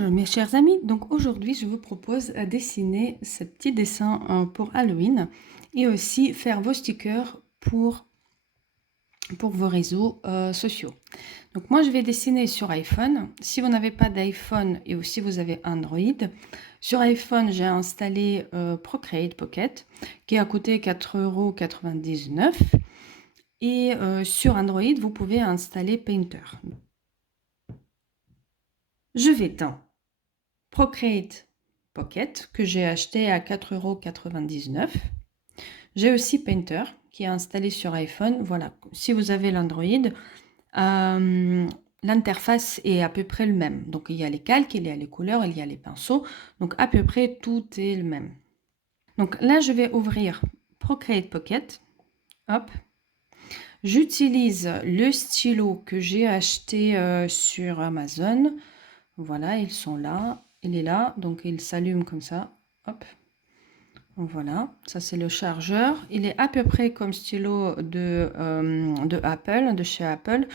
Bonjour mes chers amis, donc aujourd'hui je vous propose de dessiner ce petit dessin pour Halloween et aussi faire vos stickers pour vos réseaux sociaux. Donc moi je vais dessiner sur iPhone. Si vous n'avez pas d'iPhone et aussi vous avez Android, sur iPhone j'ai installé Procreate Pocket qui a coûté 4,99 € et sur Android vous pouvez installer Painter. Je vais dans Procreate Pocket que j'ai acheté à 4,99 €. J'ai aussi Painter qui est installé sur iPhone. Voilà, si vous avez l'Android, l'interface est à peu près le même. Donc il y a les calques, il y a les couleurs, il y a les pinceaux. Donc à peu près tout est le même. Donc là, je vais ouvrir Procreate Pocket. Hop. J'utilise le stylo que j'ai acheté sur Amazon. Voilà, ils sont là. Il est là, donc il s'allume comme ça. Hop. Voilà, ça c'est le chargeur. Il est à peu près comme stylo de Apple, de chez Apple,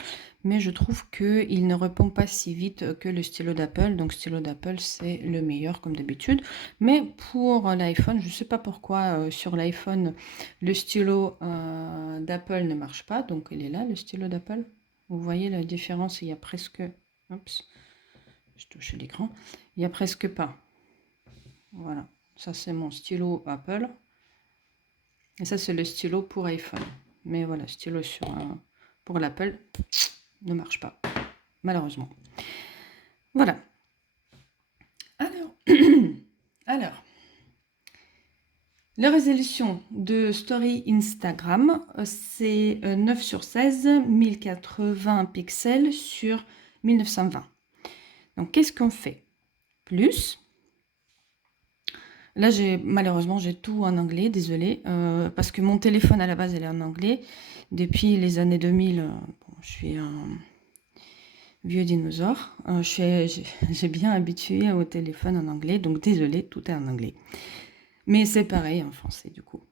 mais je trouve qu'il ne répond pas si vite que le stylo d'Apple. Donc stylo d'Apple c'est le meilleur comme d'habitude. Mais pour l'iPhone, je ne sais pas pourquoi sur l'iPhone le stylo d'Apple ne marche pas. Donc il est là, le stylo d'Apple. Vous voyez la différence, il y a presque... Oups, je touche l'écran. Il n'y a presque pas. Voilà. Ça, c'est mon stylo Apple. Et ça, c'est le stylo pour iPhone. Mais voilà, stylo pour l'Apple ne marche pas, malheureusement. Voilà. Alors, alors, la résolution de story Instagram, c'est 9/16, 1080 pixels sur 1920. Donc, qu'est-ce qu'on fait? Plus... Là, malheureusement, j'ai tout en anglais, désolé, parce que mon téléphone à la base, il est en anglais. Depuis les années 2000, bon, je suis un vieux dinosaure. J'ai bien habitué au téléphone en anglais, donc désolé, tout est en anglais. Mais c'est pareil en français, du coup.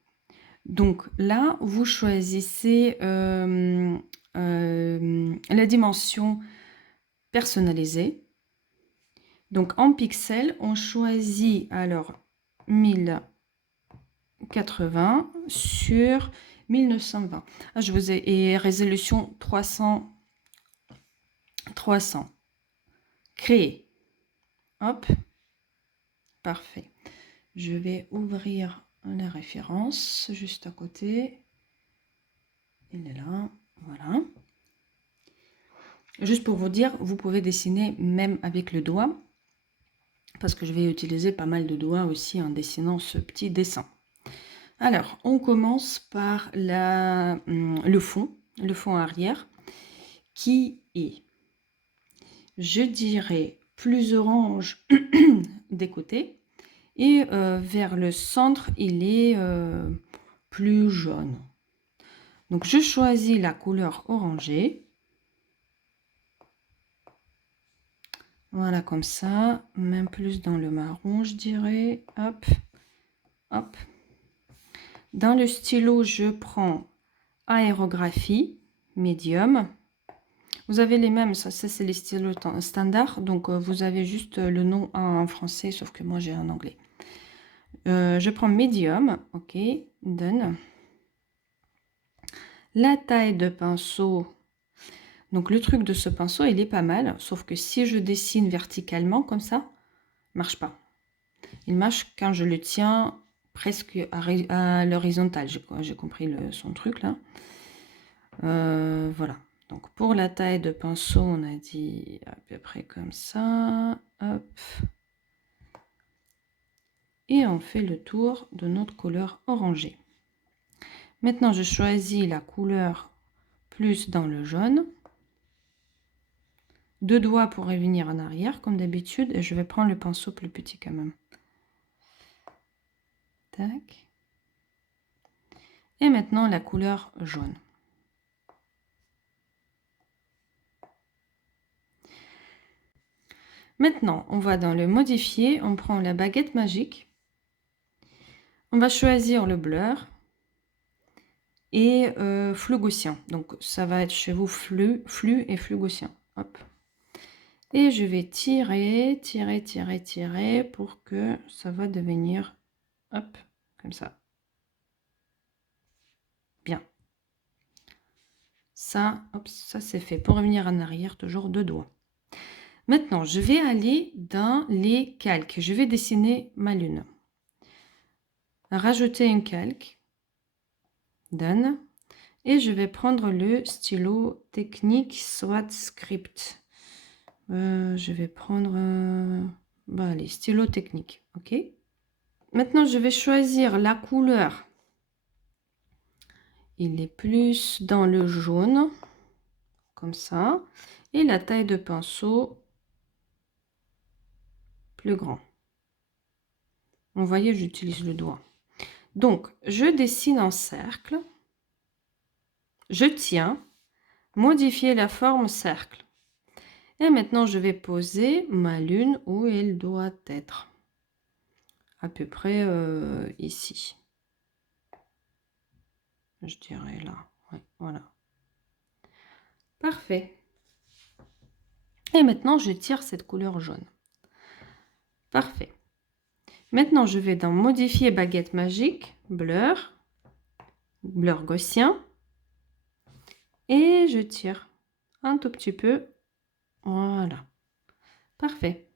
Donc là, vous choisissez la dimension personnalisée. Donc en pixels, on choisit alors 1080 sur 1920. Ah, et résolution 300. Créer. Hop. Parfait. Je vais ouvrir la référence juste à côté. Il est là. Voilà. Juste pour vous dire, vous pouvez dessiner même avec le doigt, parce que je vais utiliser pas mal de doigts aussi en dessinant ce petit dessin. Alors, on commence par le fond arrière, qui est, je dirais, plus orange des côtés, et vers le centre, il est plus jaune. Donc, je choisis la couleur orangée. Voilà, comme ça, même plus dans le marron, je dirais. Hop, hop. Dans le stylo, je prends aérographie, médium. Vous avez les mêmes, ça c'est les stylos standards, donc vous avez juste le nom en français, sauf que moi j'ai en anglais. Je prends médium, ok, done. La taille de pinceau, donc le truc de ce pinceau, il est pas mal, sauf que si je dessine verticalement comme ça, marche pas. Il marche quand je le tiens presque à l'horizontale. J'ai compris son truc là. Voilà. Donc pour la taille de pinceau, on a dit à peu près comme ça. Hop. Et on fait le tour de notre couleur orangée. Maintenant, je choisis la couleur plus dans le jaune. Deux doigts pour revenir en arrière, comme d'habitude. Et je vais prendre le pinceau plus petit quand même. Tac. Et maintenant, la couleur jaune. Maintenant, on va dans le modifier. On prend la baguette magique. On va choisir le blur. Et flou gaussien. Donc, ça va être chez vous flux et flou gaussien. Hop. Et je vais tirer, tirer, tirer, tirer pour que ça va devenir, hop, comme ça. Bien. Ça, hop, ça c'est fait. Pour revenir en arrière, toujours 2 doigts. Maintenant, je vais aller dans les calques. Je vais dessiner ma lune. Rajouter un calque. Done. Et je vais prendre le stylo technique, soit script. Je vais prendre allez, stylo technique. OK. Maintenant, je vais choisir la couleur. Il est plus dans le jaune, comme ça. Et la taille de pinceau, plus grand. Vous voyez, j'utilise le doigt. Donc, je dessine un cercle. Je tiens. Modifier la forme cercle. Et maintenant, je vais poser ma lune où elle doit être. À peu près ici. Je dirais là. Ouais, voilà. Parfait. Et maintenant, je tire cette couleur jaune. Parfait. Maintenant, je vais dans Modifier baguette magique, Blur, Blur gaussien. Et je tire un tout petit peu. Voilà. Parfait.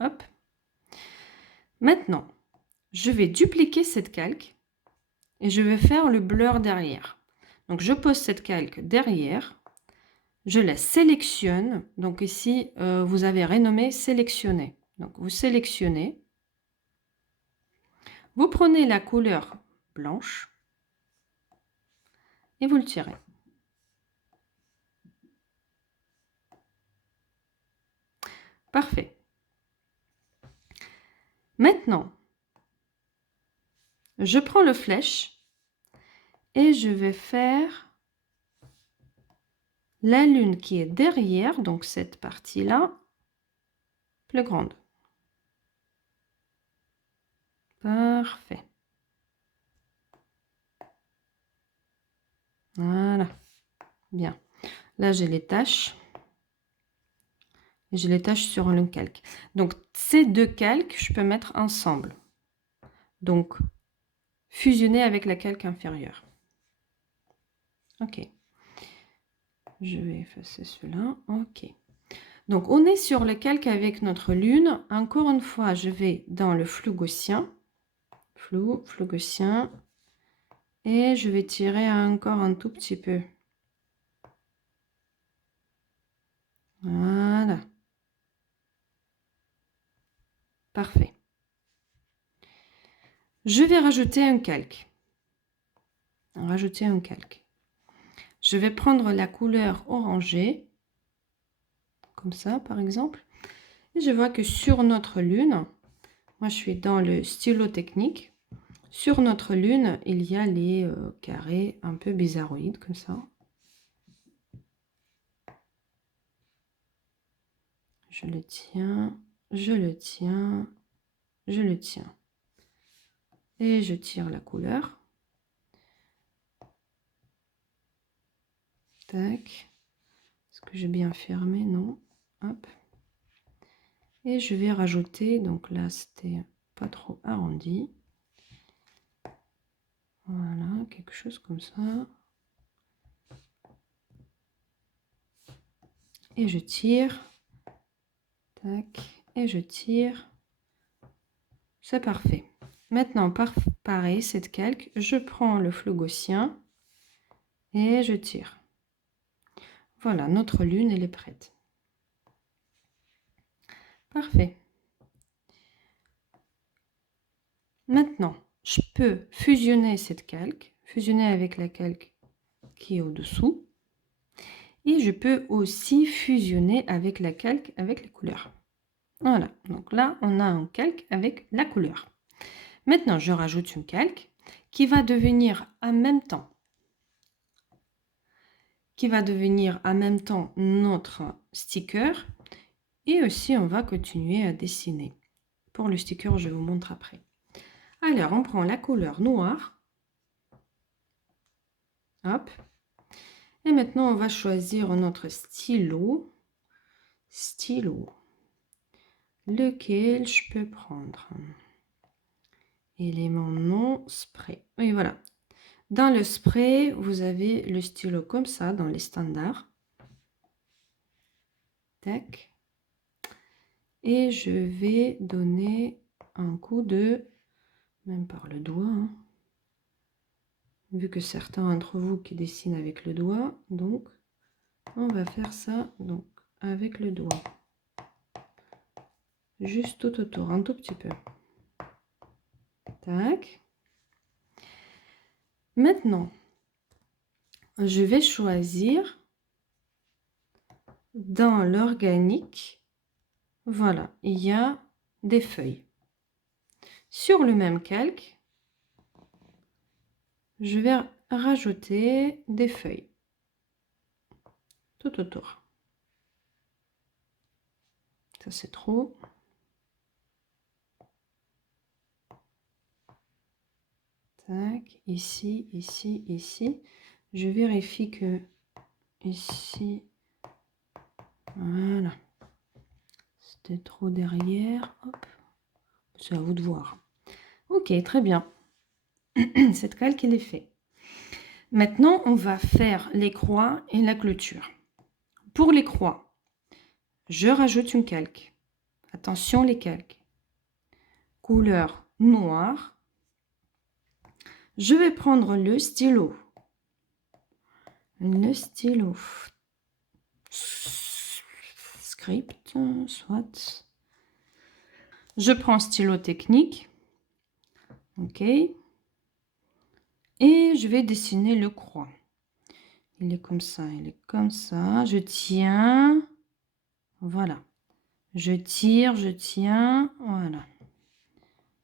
Hop. Maintenant, je vais dupliquer cette calque et je vais faire le blur derrière. Donc, je pose cette calque derrière. Je la sélectionne. Donc, ici, vous avez renommé sélectionner. Donc, vous sélectionnez. Vous prenez la couleur blanche et vous le tirez. Parfait. Maintenant, je prends le flèche et je vais faire la lune qui est derrière, donc cette partie-là, plus grande. Parfait. Voilà. Bien. Là, j'ai les taches. J'ai les taches sur le calque. Donc, ces deux calques, je peux mettre ensemble. Donc, fusionner avec la calque inférieure. OK. Je vais effacer cela. OK. Donc, on est sur le calque avec notre lune. Encore une fois, je vais dans le flou gaussien. Flou gaussien. Et je vais tirer encore un tout petit peu. Voilà. Parfait. Je vais rajouter un calque. Rajouter un calque. Je vais prendre la couleur orangée, comme ça par exemple. Et je vois que sur notre lune, moi je suis dans le stylo technique. Sur notre lune, il y a les carrés un peu bizarroïdes, comme ça. Je le tiens, je le tiens, je le tiens. Et je tire la couleur. Tac. Est-ce que j'ai bien fermé? Non. Hop. Et je vais rajouter, donc là c'était pas trop arrondi. Voilà, quelque chose comme ça. Et je tire. Tac. Et je tire. C'est parfait. Maintenant, pareil, cette calque, je prends le flou gaussien et je tire. Voilà, notre lune, elle est prête. Parfait. Maintenant, je peux fusionner cette calque, fusionner avec la calque qui est au-dessous. Et je peux aussi fusionner avec la calque avec les couleurs. Voilà, donc là, on a un calque avec la couleur. Maintenant, je rajoute une calque qui va devenir en même temps notre sticker. Et aussi, on va continuer à dessiner. Pour le sticker, je vous montre après. Alors, on prend la couleur noire. Hop. Et maintenant, on va choisir notre stylo. stylo. Lequel je peux prendre? Élément non spray. Oui, voilà. Dans le spray, vous avez le stylo comme ça, dans les standards. Tac. Et je vais donner un coup de... Même par le doigt. Hein. Vu que certains d'entre vous qui dessinent avec le doigt. Donc, on va faire ça donc, avec le doigt. Juste tout autour, un tout petit peu. Tac. Maintenant, je vais choisir dans l'organique, voilà, il y a des feuilles. Sur le même calque, je vais rajouter des feuilles tout autour. Ça c'est trop. Tac, ici, ici, ici. Je vérifie que ici, voilà. C'était trop derrière. Hop. C'est à vous de voir. Ok, très bien. Cette calque, elle est faite. Maintenant, on va faire les croix et la clôture. Pour les croix, je rajoute une calque. Attention les calques. Couleur noire. Je vais prendre le stylo. Le stylo. Script, soit. Je prends stylo technique. Ok. Et je vais dessiner le croix. Il est comme ça, il est comme ça. Je tiens. Voilà. Je tire, je tiens. Voilà.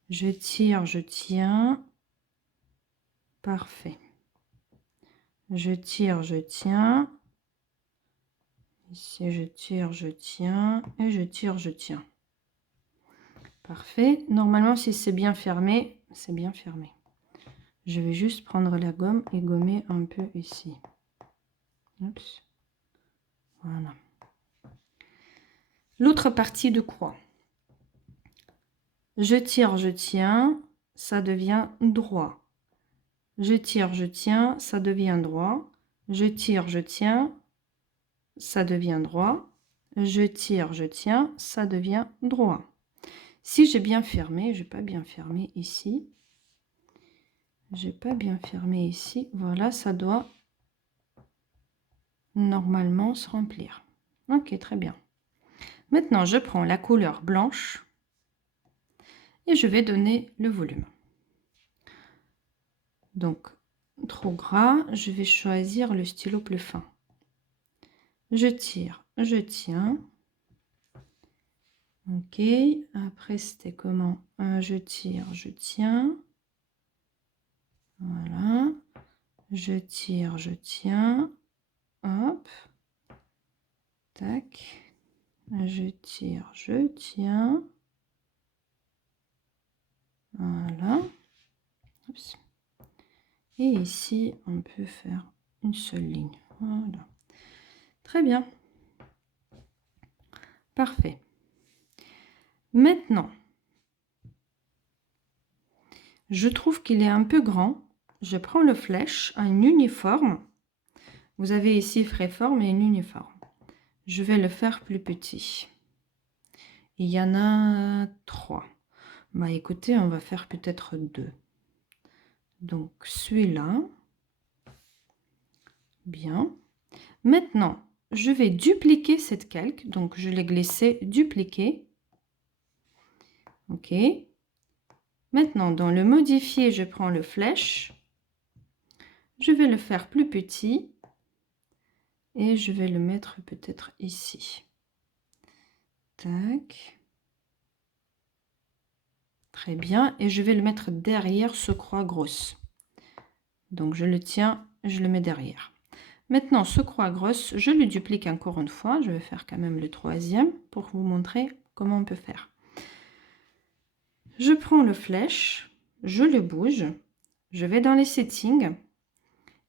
Je tire, je tiens. Parfait. Je tire, je tiens. Ici, je tire, je tiens. Et je tire, je tiens. Parfait. Normalement, si c'est bien fermé, c'est bien fermé. Je vais juste prendre la gomme et gommer un peu ici. Oups. Voilà. L'autre partie de croix. Je tire, je tiens, ça devient droit. Je tire, je tiens, ça devient droit. Je tire, je tiens, ça devient droit. Je tire, je tiens, ça devient droit. Si j'ai bien fermé, je n'ai pas bien fermé ici. J'ai pas bien fermé ici. Voilà, ça doit normalement se remplir. Ok, très bien. Maintenant, je prends la couleur blanche et je vais donner le volume. Donc, trop gras, je vais choisir le stylo plus fin. Je tire, je tiens. Ok, après c'était comment? Je tire, je tiens. Voilà. Je tire, je tiens. Hop. Tac. Je tire, je tiens. Voilà. Oups. Et ici, on peut faire une seule ligne. Voilà. Très bien. Parfait. Maintenant, je trouve qu'il est un peu grand. Je prends le flèche, un uniforme. Vous avez ici fréforme et une uniforme. Je vais le faire plus petit. Il y en a 3. Bah écoutez, on va faire peut-être 2. Donc celui-là. Bien. Maintenant, je vais dupliquer cette calque. Donc je l'ai glissé, dupliquer. Ok. Maintenant, dans le modifier, je prends le flèche. Je vais le faire plus petit. Et je vais le mettre peut-être ici. Tac. Très bien. Et je vais le mettre derrière ce croix grosse. Donc je le tiens, je le mets derrière. Maintenant, ce croix grosse, je le duplique encore une fois. Je vais faire quand même le 3e pour vous montrer comment on peut faire. Je prends le flèche, je le bouge, je vais dans les settings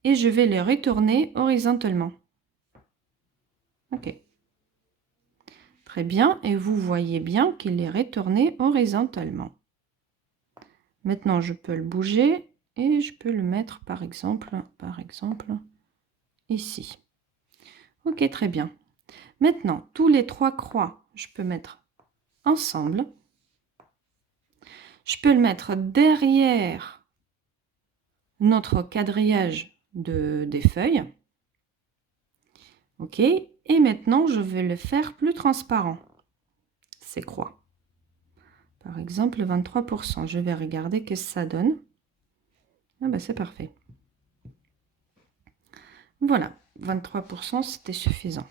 et je vais le retourner horizontalement. Ok. Très bien. Et vous voyez bien qu'il est retourné horizontalement. Maintenant, je peux le bouger et je peux le mettre par exemple ici. Ok, très bien. Maintenant, tous les 3 croix, je peux mettre ensemble. Je peux le mettre derrière notre quadrillage des feuilles. Ok, et maintenant, je vais le faire plus transparent, ces croix. Par exemple, 23%. Je vais regarder ce que ça donne. Ah ben, c'est parfait. Voilà, 23%, c'était suffisant.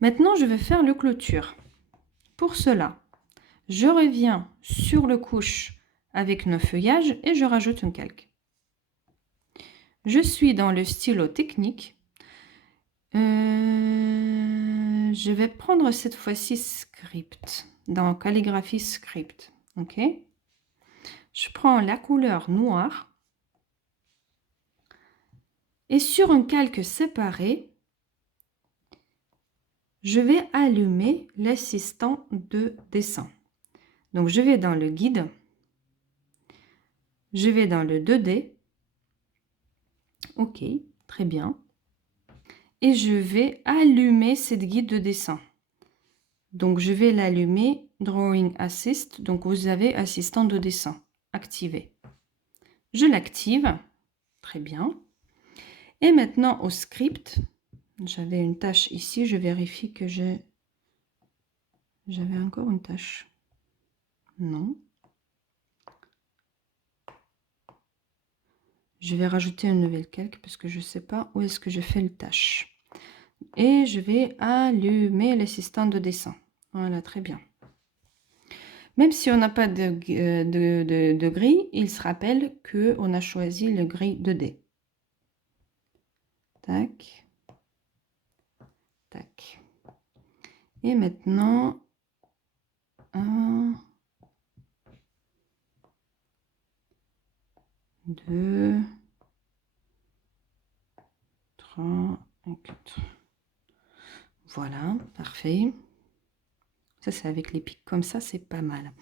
Maintenant, je vais faire le clôture. Pour cela, je reviens sur le couche avec nos feuillages et je rajoute un calque. Je suis dans le stylo technique. Je vais prendre cette fois-ci script, dans calligraphie script. Ok. Je prends la couleur noire et sur un calque séparé, je vais allumer l'assistant de dessin. Donc, je vais dans le guide, je vais dans le 2D. Ok, très bien. Et je vais allumer cette guide de dessin. Donc, je vais l'allumer Drawing Assist. Donc, vous avez assistant de dessin activé. Je l'active. Très bien. Et maintenant, au script, j'avais une tâche ici. Je vérifie que j'avais encore une tâche. Non. Je vais rajouter un nouvel calque parce que je ne sais pas où est-ce que je fais le tâche. Et je vais allumer l'assistant de dessin. Voilà, très bien. Même si on n'a pas de grille, il se rappelle qu'on a choisi le grille 2D. Tac. Tac. Et maintenant, 1, 2, 3 et 4. Voilà, parfait. Ça, c'est avec les pics comme ça, c'est pas mal.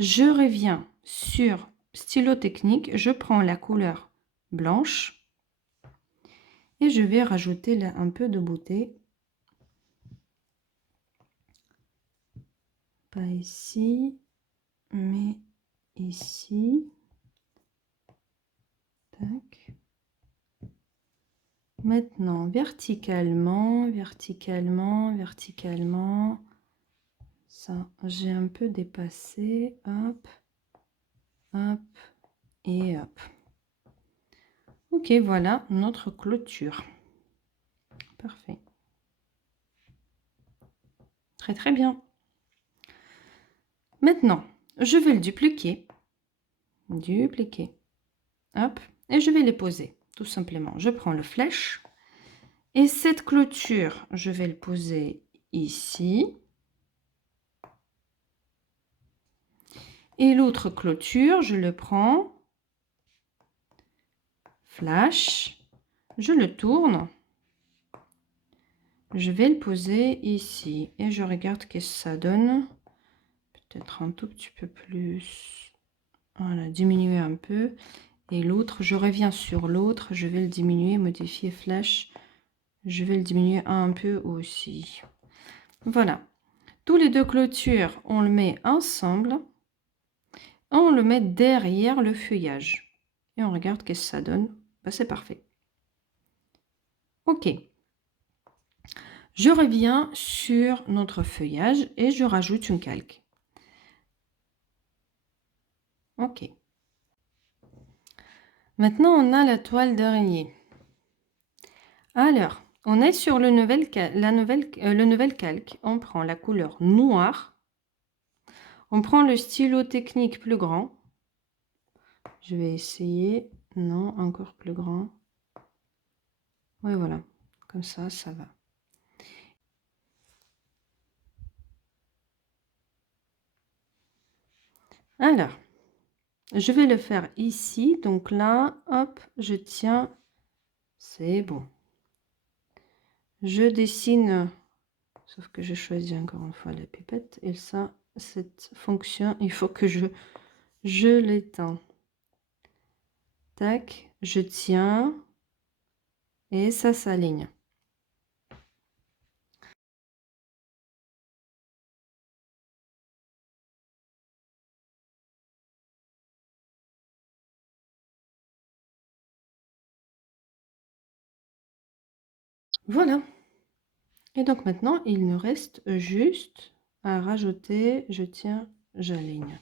Je reviens sur stylo technique. Je prends la couleur blanche et je vais rajouter là un peu de beauté. Pas ici, mais ici. Tac. Maintenant, verticalement, verticalement, verticalement. Ça, j'ai un peu dépassé. Hop, hop et hop. Ok, voilà notre clôture. Parfait. Très, très bien. Maintenant, je vais le dupliquer. Dupliquer. Hop. Et je vais les poser, tout simplement. Je prends le flèche. Et cette clôture, je vais le poser ici. Et l'autre clôture, je le prends. Flash. Je le tourne. Je vais le poser ici. Et je regarde ce que ça donne. Peut-être un tout petit peu plus. Voilà, diminuer un peu. Et l'autre, je reviens sur l'autre. Je vais le diminuer, modifier flash. Je vais le diminuer un peu aussi. Voilà. Tous les deux clôtures, on le met ensemble. On le met derrière le feuillage. Et on regarde qu'est-ce que ça donne. Ben, c'est parfait. Ok. Je reviens sur notre feuillage et je rajoute une calque. Ok. Maintenant, on a la toile d'araignée. Alors, on est sur le nouvel calque. On prend la couleur noire. On prend le stylo technique plus grand. Je vais essayer. Non, encore plus grand. Oui, voilà. Comme ça, ça va. Alors, je vais le faire ici. Donc là, hop, je tiens. C'est bon. Je dessine Sauf que je choisis encore une fois la pipette. Et ça, cette fonction, il faut que je l'éteins. Tac, je tiens. Et ça s'aligne. Voilà. Et donc maintenant, il nous reste juste à rajouter, je tiens, j'aligne.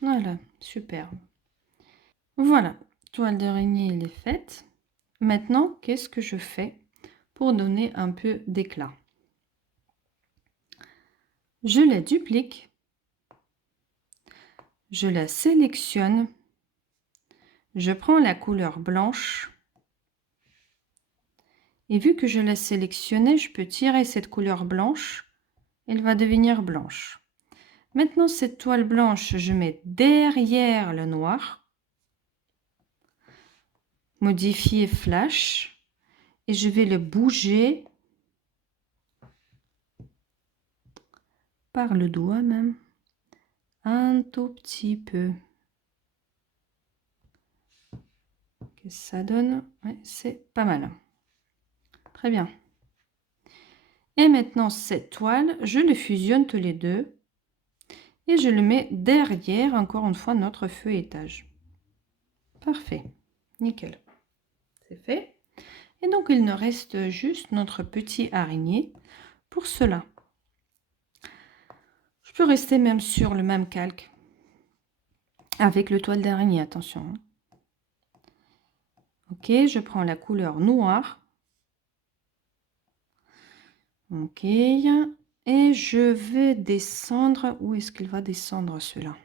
Voilà, superbe. Voilà, toile d'araignée, elle est faite. Maintenant, qu'est-ce que je fais pour donner un peu d'éclat? Je la duplique, je la sélectionne, je prends la couleur blanche et vu que je l'ai sélectionnée, je peux tirer cette couleur blanche, elle va devenir blanche. Maintenant, cette toile blanche, je mets derrière le noir, modifier flash, et je vais le bouger par le doigt même, un tout petit peu. Qu'est-ce que ça donne? Ouais, c'est pas mal. Très bien. Et maintenant, cette toile, je les fusionne tous les deux et je le mets derrière, encore une fois, notre feuilletage. Parfait. Nickel. C'est fait. Et donc, il nous reste juste notre petit araignée pour cela. Je peux rester même sur le même calque avec le toile d'araignée, attention. Ok, je prends la couleur noire. Ok, et je vais descendre. Où est-ce qu'il va descendre celui-là?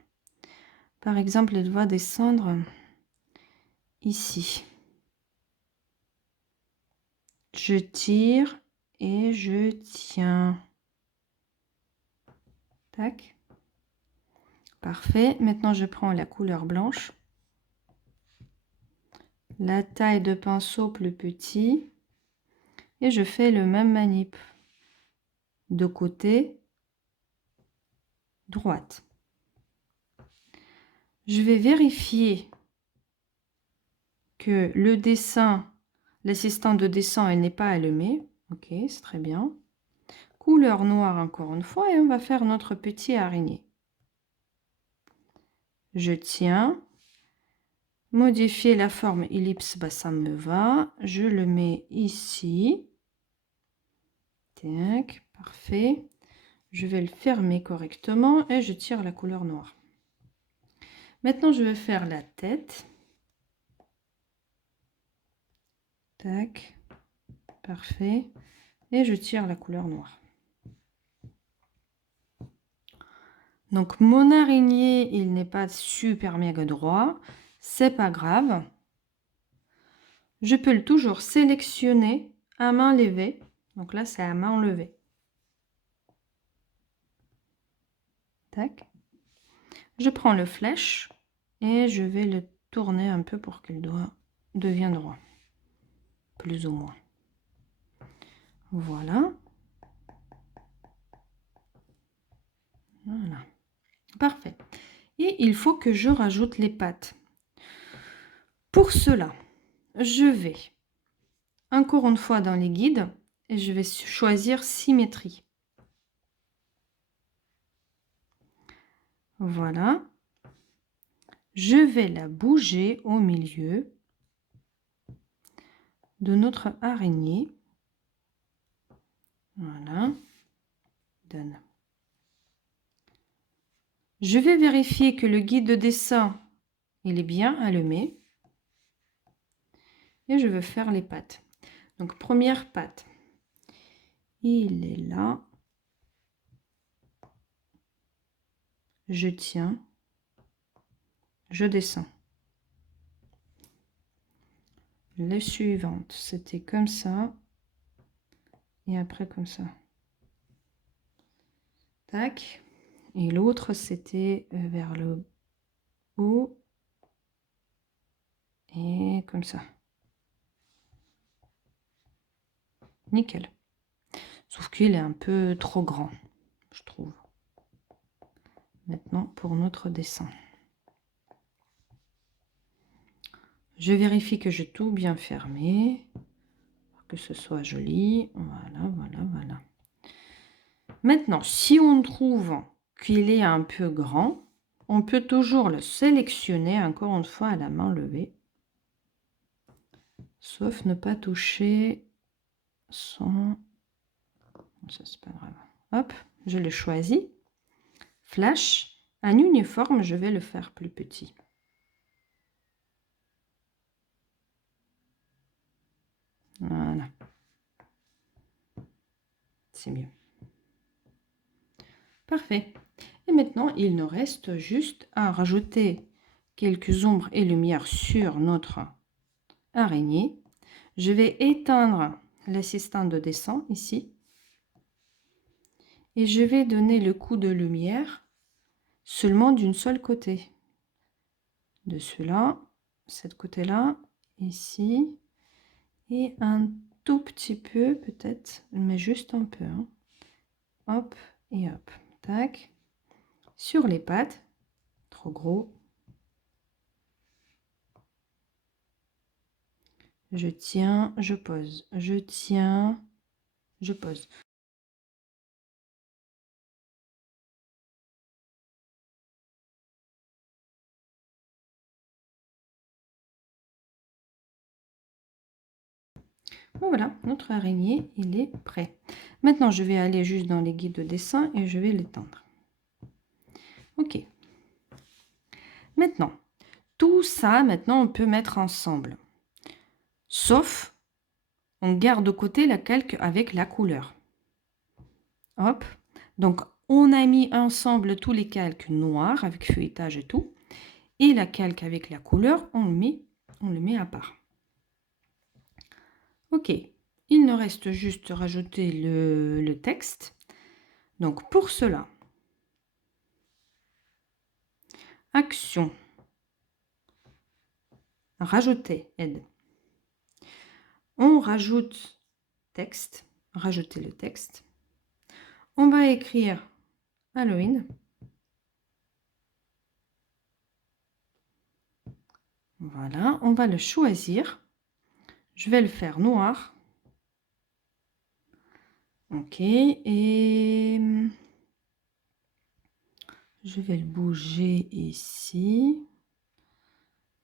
Par exemple, il va descendre ici. Je tire et je tiens. Tac. Parfait. Maintenant, je prends la couleur blanche. La taille de pinceau plus petit. Et je fais le même manip. De côté, droite. Je vais vérifier que le dessin, l'assistant de dessin, elle n'est pas allumé. Ok, c'est très bien. Couleur noire encore une fois et on va faire notre petit araignée. Je tiens. Modifier la forme ellipse, bah, ça me va. Je le mets ici. Tac, parfait. Je vais le fermer correctement et je tire la couleur noire. Maintenant, je vais faire la tête. Tac, parfait. Et je tire la couleur noire. Donc, mon araignée, il n'est pas super méga droit. C'est pas grave. Je peux le toujours sélectionner à main levée. Donc là, c'est à main levée. Tac. Je prends le flèche et je vais le tourner un peu pour qu'il devienne droit. Plus ou moins. Voilà. Voilà. Parfait. Et il faut que je rajoute les pattes. Pour cela, je vais encore une fois dans les guides et je vais choisir symétrie. Voilà. Je vais la bouger au milieu de notre araignée. Voilà. Donne. Je vais vérifier que le guide de dessin, il est bien allumé. Et je veux faire les pattes. Donc, première patte. Il est là. Je tiens. Je descends. Les suivantes, c'était comme ça. Et après comme ça. Tac. Et l'autre, c'était vers le haut. Et comme ça. Nickel. Sauf qu'il est un peu trop grand, je trouve. Maintenant, pour notre dessin. Je vérifie que j'ai tout bien fermé. Pour que ce soit joli. Voilà, voilà, voilà. Maintenant, si on trouve qu'il est un peu grand, on peut toujours le sélectionner, encore une fois, à la main levée. Sauf ne pas toucher son... Ça, c'est pas grave. Hop, je le choisis. Flash. Un uniforme, je vais le faire plus petit. Voilà. C'est mieux. Parfait. Et maintenant, il nous reste juste à rajouter quelques ombres et lumières sur notre araignée. Je vais éteindre l'assistant de dessin ici. Et je vais donner le coup de lumière seulement d'une seule côté. De celui-là, cette côté-là, ici. Et un tout petit peu, peut-être, mais juste un peu. Hein. Hop et hop. Tac. Sur les pattes. Trop gros. Je tiens, je pose. Je tiens, je pose. Bon, voilà, notre araignée, il est prêt. Maintenant, je vais aller juste dans les guides de dessin et je vais l'étendre. Ok. Maintenant, tout ça, maintenant, on peut mettre ensemble. Sauf, on garde de côté la calque avec la couleur. Hop. Donc, on a mis ensemble tous les calques noirs avec feuilletage et tout. Et la calque avec la couleur, on le met à part. Ok. Il nous reste juste rajouter le texte. Donc, pour cela, action, rajouter, aide. On rajoute texte, rajouter le texte. On va écrire Halloween. Voilà, on va le choisir. Je vais le faire noir. Ok, et je vais le bouger ici.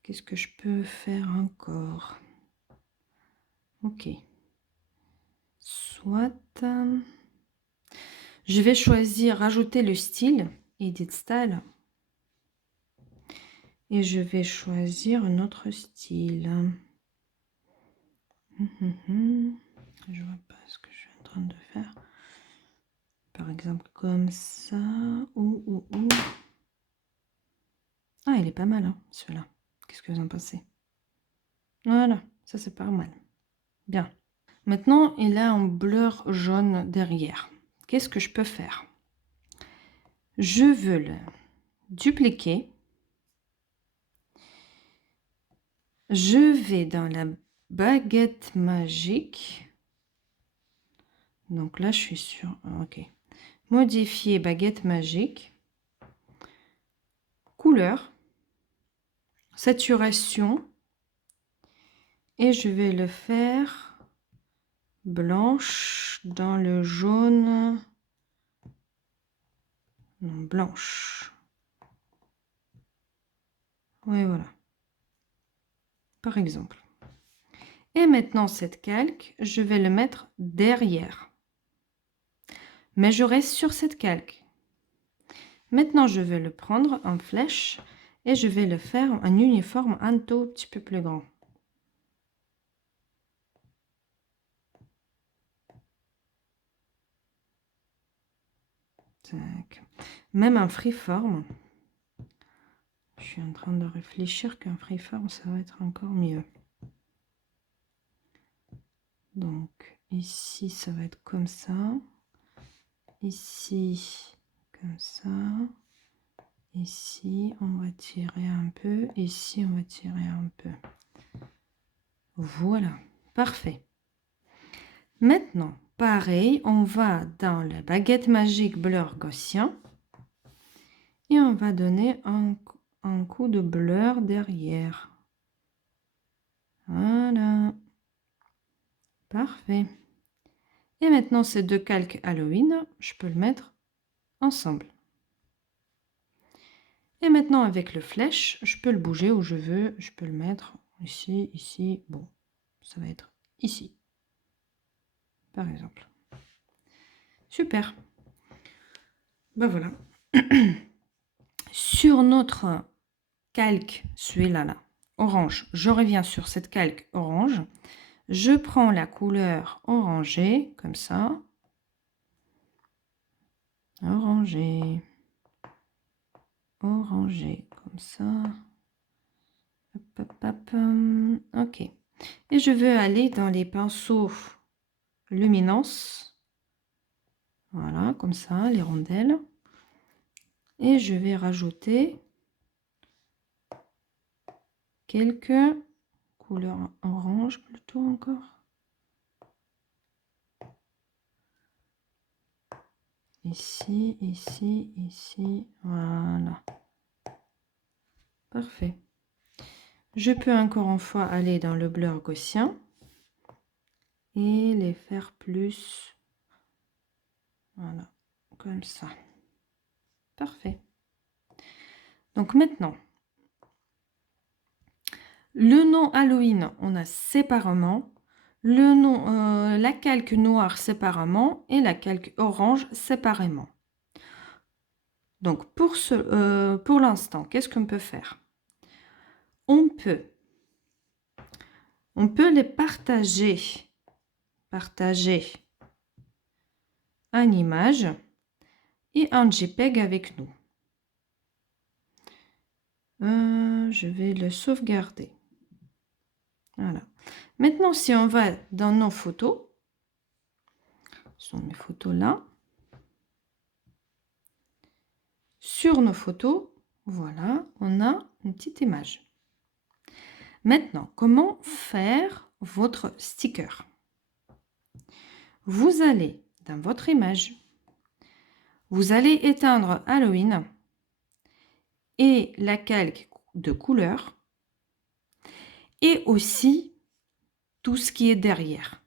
Qu'est-ce que je peux faire encore? Ok. Soit. Je vais choisir rajouter le style, Edit Style. Et je vais choisir un autre style. Je vois pas ce que je suis en train de faire. Par exemple, comme ça. Ou. Ah, il est pas mal, hein, celui-là. Qu'est-ce que vous en pensez? Voilà, ça c'est pas mal. Bien. Maintenant, il a un blur jaune derrière. Qu'est-ce que je peux faire? Je veux le dupliquer. Je vais dans la baguette magique. Donc là, je suis sur... Ok. Modifier baguette magique. Couleur. Saturation. Et je vais le faire blanche dans le jaune. Non, blanche. Oui, voilà. Par exemple. Et maintenant, cette calque, je vais le mettre derrière. Mais je reste sur cette calque. Maintenant, je vais le prendre en flèche et je vais le faire un uniforme un tout petit peu plus grand. Tac. Même un freeform. Je suis en train de réfléchir qu'un freeform, ça va être encore mieux. Donc ici, ça va être comme ça. Ici, comme ça. Ici, on va tirer un peu. Ici, on va tirer un peu. Voilà, parfait. Maintenant, pareil, on va dans la baguette magique blur gaussien. Et on va donner un coup de blur derrière. Voilà. Parfait. Et maintenant, ces deux calques Halloween, je peux le mettre ensemble. Et maintenant, avec le flèche, je peux le bouger où je veux. Je peux le mettre ici, ici. Bon, ça va être ici, par exemple. Super. Ben voilà. Sur notre calque, celui-là, là, orange, je reviens sur cette calque orange. Je prends la couleur orangée, comme ça. Orangé. Orangé, comme ça. Hop, hop, hop. Ok. Et je veux aller dans les pinceaux luminance. Voilà, comme ça, les rondelles. Et je vais rajouter quelques couleurs orange plutôt encore. Ici, ici, ici. Voilà. Parfait. Je peux encore une fois aller dans le blur gaussien et les faire plus. Voilà, comme ça. Parfait. Donc maintenant, le nom Halloween, on a séparément. Le nom, la calque noire séparément et la calque orange séparément. Donc pour l'instant, qu'est-ce qu'on peut faire? On peut les partager une image et un JPEG avec nous. Je vais le sauvegarder. Voilà. Maintenant, si on va dans nos photos, ce sont mes photos là. Sur nos photos, voilà, on a une petite image. Maintenant, comment faire votre sticker? Vous allez dans votre image, vous allez éteindre Halloween et la calque de couleur et aussi tout ce qui est derrière.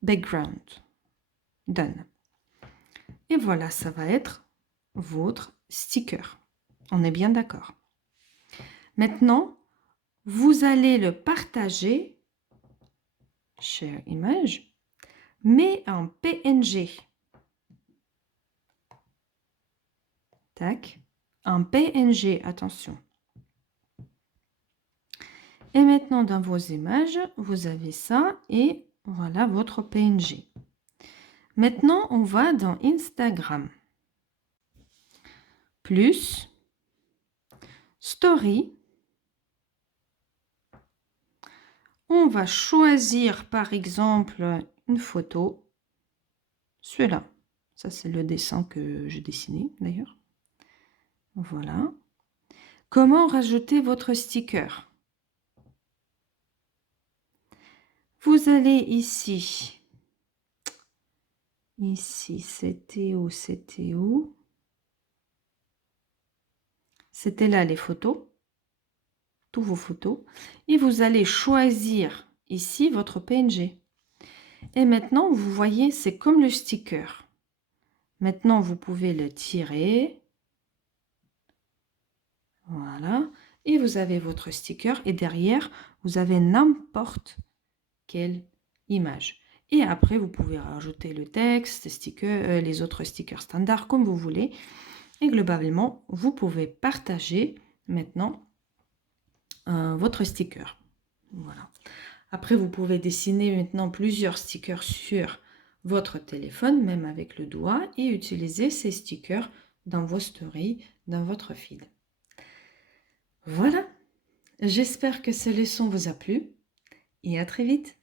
Background. Done. Et voilà, ça va être votre sticker. On est bien d'accord. Maintenant, vous allez le partager, share image, mais en PNG. Tac. En PNG, attention. Et maintenant, dans vos images, vous avez ça et voilà votre PNG. Maintenant, on va dans Instagram. Plus, Story. On va choisir, par exemple, une photo. Celui-là. Ça, c'est le dessin que j'ai dessiné, d'ailleurs. Voilà. Comment rajouter votre sticker? Vous allez ici. Ici, c'était où? C'était où? C'était là les photos. Tous vos photos. Et vous allez choisir ici votre PNG. Et maintenant, vous voyez, c'est comme le sticker. Maintenant, vous pouvez le tirer. Voilà. Et vous avez votre sticker. Et derrière, vous avez n'importe quelle image. Et après, vous pouvez rajouter le texte, sticker, les autres stickers standards, comme vous voulez. Et globalement, vous pouvez partager maintenant votre sticker. Voilà. Après, vous pouvez dessiner maintenant plusieurs stickers sur votre téléphone, même avec le doigt, et utiliser ces stickers dans vos stories, dans votre feed. Voilà. J'espère que cette leçon vous a plu et à très vite.